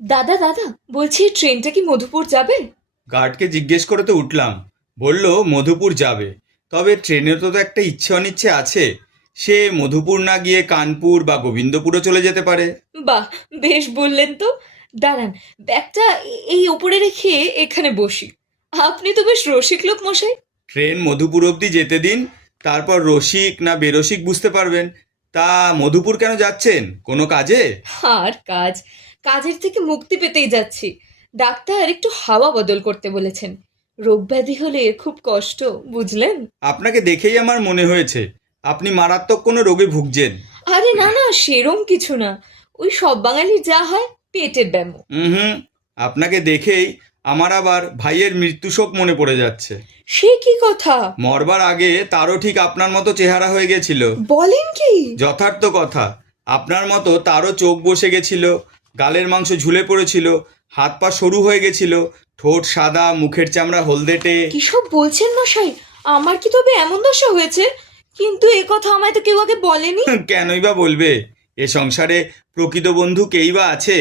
দাদা দাদা, বলছি ট্রেনটা কি মধুপুর যাবে? গার্ডকে জিজ্ঞেস করে তো উঠলাম, বলল মধুপুর যাবে। তবে ট্রেনের তো একটা ইচ্ছে অনিচ্ছে আছে, সে মধুপুর না গিয়ে কানপুর বা গোবিন্দপুরও চলে যেতে পারে। বাহ, বেশ বললেন তো। দাঁড়ান, ব্যাগটা এই ওপরে রেখে এখানে বসি। আপনি তো বেশ রসিক লোক মশাই। ট্রেন মধুপুর অবধি যেতে দিন, তারপর রসিক না বেরসিক বুঝতে পারবেন। তা মধুপুর কেন যাচ্ছেন, কোনো কাজে? আর কাজ, কাজের থেকে মুক্তি পেতেই যাচ্ছি। ডাক্তার একটু হাওয়া বদল করতে বলেছেন। রোগ ব্যাধি হলে খুব কষ্ট, বুঝলেন? আপনাকে দেখেই আমার মনে হয়েছে আপনি মারাত্মক কোনো রোগে ভুগছেন। আরে না না, সেরম কিছু না। ওই সব বাঙালির যা হয়, পেটের ব্যামো। হুম, আপনাকে দেখেই আমার আবার ভাইয়ের মৃত্যু শোক মনে পড়ে যাচ্ছে। সে কি কথা? মরবার আগে তারও ঠিক আপনার মতো চেহারা হয়ে গেছিল। বলেন কি? যথার্থ কথা, আপনার মতো তারও চোখ বসে গেছিল, গালের মাংস ঝুলে পড়েছিল, হাত পা সরু হয়ে গেছিল, ঠোঁট সাদা, মুখের চামড়া হলদেটে। কি সব বলছেন মশাই? আমার কি তবে এমন দশা হয়েছে? কিন্তু এ কথা আমায় তো কেউ আগে বলেনি। কেনই বা বলবে? এ সংসারে প্রকৃত বন্ধু কেই বা আছে?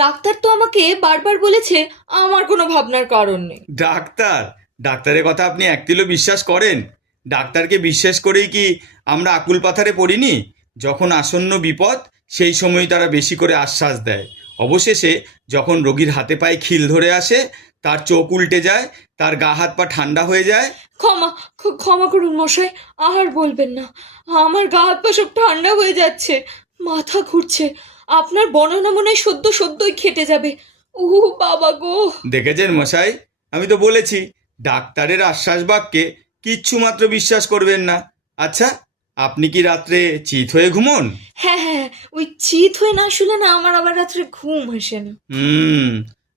ডাক্তার তো আমাকে বারবার বলেছে আমার কোনো ভাবনার কারণ নেই। ডাক্তার? ডাক্তারের কথা আপনি এক তিলও বিশ্বাস করেন? ডাক্তারকে বিশ্বাস করেই কি আমরা আকুল পাথারে পড়িনি? যখন আসন্ন বিপদ, সেই সময়ই তারা বেশি করে আশ্বাস দেয়। অবশেষে যখন রোগীর হাতে পায়ে খিল ধরে আসে, তার চোখ উল্টে যায়, তার গা হাত পা ঠান্ডা হয়ে যায়। ক্ষমা, ক্ষমা করুন মশাই, আর বলবেন না। আমার গা হাত পা সব ঠান্ডা হয়ে যাচ্ছে, মাথা ঘুরছে। আপনার বর্ণনা মনে হয় সদ্য সদ্যই খেটে যাবে। ও বাবা গো! দেখেছেন মশাই, আমি তো বলেছি ডাক্তারের আশ্বাস বাক্যে কিচ্ছু মাত্র বিশ্বাস করবেন না। আচ্ছা, আপনি কি রাত্রে চিত হয়ে ঘুমোন? হ্যাঁ হ্যাঁ, ওই চিত হয়ে না শুলে না আমার আবার রাত্রে ঘুম আসে না। হুম,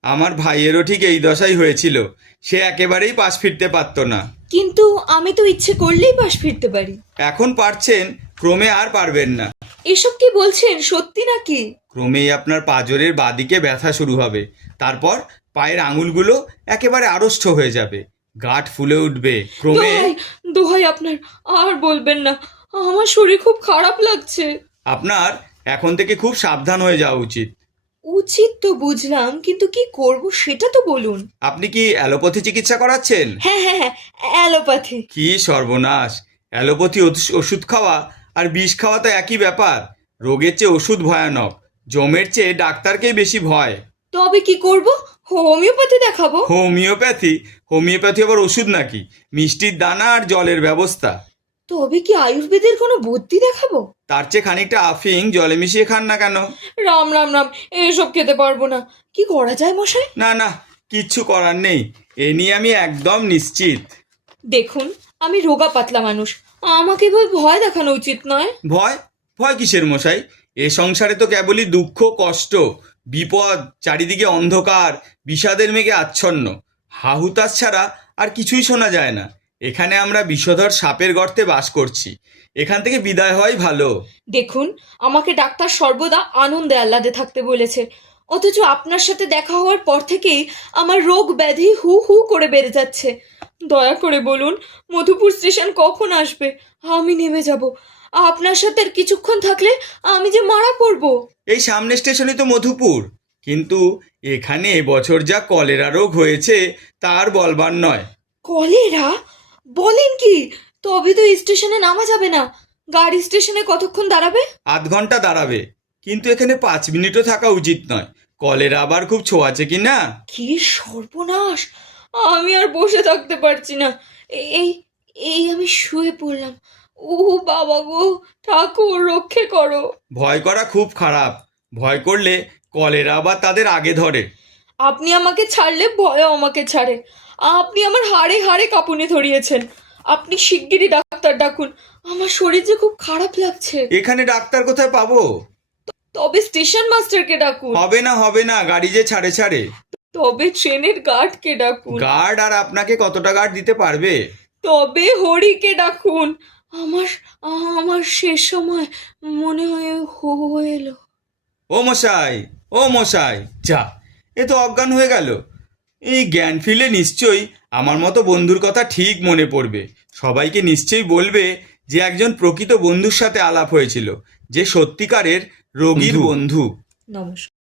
আমার ভাইয়েরও ঠিক এই দশাই হয়েছিল। সে একেবারেই পাশ ফিরতে পারতো না। কিন্তু আমি তো ইচ্ছে করলেই পাশ ফিরতে পারি। এখন পারছেন, ক্রমে আর পারবেন না। এসব কি বলছেন, সত্যি নাকি? ক্রমেই আপনার পাঁজরের বাঁদিকে ব্যথা শুরু হবে, তারপর পায়ের আঙুলগুলো একেবারে আড়ষ্ট হয়ে যাবে, গাঁট ফুলে উঠবে ক্রমে। দোহাই, দোহাই আপনার, আর বলবেন না। আমার শরীর খুব খারাপ লাগছে। আপনার এখন থেকে খুব সাবধান হয়ে যাওয়া উচিত। উচিত তো বুঝলাম, কিন্তু কি করব সেটা তো বলুন। আপনি কি অ্যালোপ্যাথি চিকিৎসা করাচ্ছেন? হ্যাঁ হ্যাঁ হ্যাঁ, অ্যালোপ্যাথি। কি সর্বনাশ! অ্যালোপ্যাথি ওষুধ খাওয়া আর বিষ খাওয়া তো একই ব্যাপার। রোগের চেয়ে ওষুধ ভয়ানক, জমের চেয়ে ডাক্তারকেই বেশি ভয়। তবে কি করব? হোমিওপ্যাথি দেখাবো। হোমিওপ্যাথি? হোমিওপ্যাথি আবার ওষুধ নাকি? মিষ্টির দানা আর জলের ব্যবস্থা। তবে কি আয়ুর্বেদের কোনো বুদ্ধি দেখাবো? তার চেয়ে খানিকটা আফিং জলে মিশিয়ে খান না কেন? রাম রাম রাম, এসব খেতে পারবো না। কি করা যায় মশাই? না না, কিচ্ছু করার নেই, এ নিয়ে আমি একদম নিশ্চিত। দেখুন, আমি রোগা পাতলা মানুষ, আমাকে ভয় দেখানো উচিত নয়। ভয়? ভয় কিসের মশাই? এ সংসারে তো কেবলই দুঃখ, কষ্ট, বিপদ, চারিদিকে অন্ধকার, বিষাদের মেঘে আচ্ছন্ন। হাহুতাশ ছাড়া আর কিছুই শোনা যায় না। এখানে আমরা বিষধর সাপের গর্তে বাস করছি, এখান থেকে বিদায় হওয়াই ভালো। দেখুন, আমাকে ডাক্তার সর্বদা আনন্দে আহ্লাদে থাকতে বলেছে, অথচ আপনার সাথে দেখা হওয়ার পর থেকেই আমার রোগ ব্যাধি হু হু করে বেড়ে যাচ্ছে। দয়া করে বলুন, মধুপুর স্টেশন কখন আসবে? আমি নেমে যাব। আপনার সাথে আর কিছুক্ষণ থাকলে আমি যে মারা পড়বো। এই সামনে স্টেশনই তো মধুপুর, কিন্তু এখানে এবছর যা কলেরা রোগ হয়েছে তার বলবার নয়। কলেরা? বলেন কি? তবে তো স্টেশনে নামা যাবে না। গাড়ি স্টেশনে কতক্ষণ দাঁড়াবে? আধ ঘন্টা দাঁড়াবে, কিন্তু এখানে 5 মিনিটও থাকা উচিত নয়। কলেরা আবার খুব ছোঁয়াচে কি না। কি সর্বনাশ! আমি আর বসে থাকতে পারছি না। এই এই আমি শুয়ে পড়লাম। ও বাবা গো! ঠাকুর রক্ষে করো। ভয় করা খুব খারাপ, ভয় করলে কলেরা আবার তাদের আগে ধরে। আপনি আমাকে ছাড়লে ভয়ও আমাকে ছাড়ে। আপনি আমার হাড়ে হাড়ে কাঁপুনি ধরিয়েছেন। আপনি শিগগিরই ডাক্তার ডাকুন। আমার শরীর যে খুব খারাপ লাগছে। এখানে ডাক্তার কোথায় পাবো? তবে স্টেশন মাস্টারকে ডাকুন। হবে না হবে না, গাড়ি যে ছাড়ে ছাড়ে। তবে ট্রেনের গার্ডকে ডাকুন। গার্ড আর আপনাকে কতটা গার্ড দিতে পারবে? তবে হরিকে ডাকুন। আমার আমার শেষ সময় মনে হয়ে এলো। ও মশাই, ও মশাই! যা, এ তো অজ্ঞান হয়ে গেল। এই জ্ঞান ফিরলে নিশ্চয়ই আমার মতো বন্ধুর কথা ঠিক মনে পড়বে। সবাইকে নিশ্চয়ই বলবে যে একজন প্রকৃত বন্ধুর সাথে আলাপ হয়েছিল, যে সত্যিকারের রোগীর বন্ধু। নমস্কার।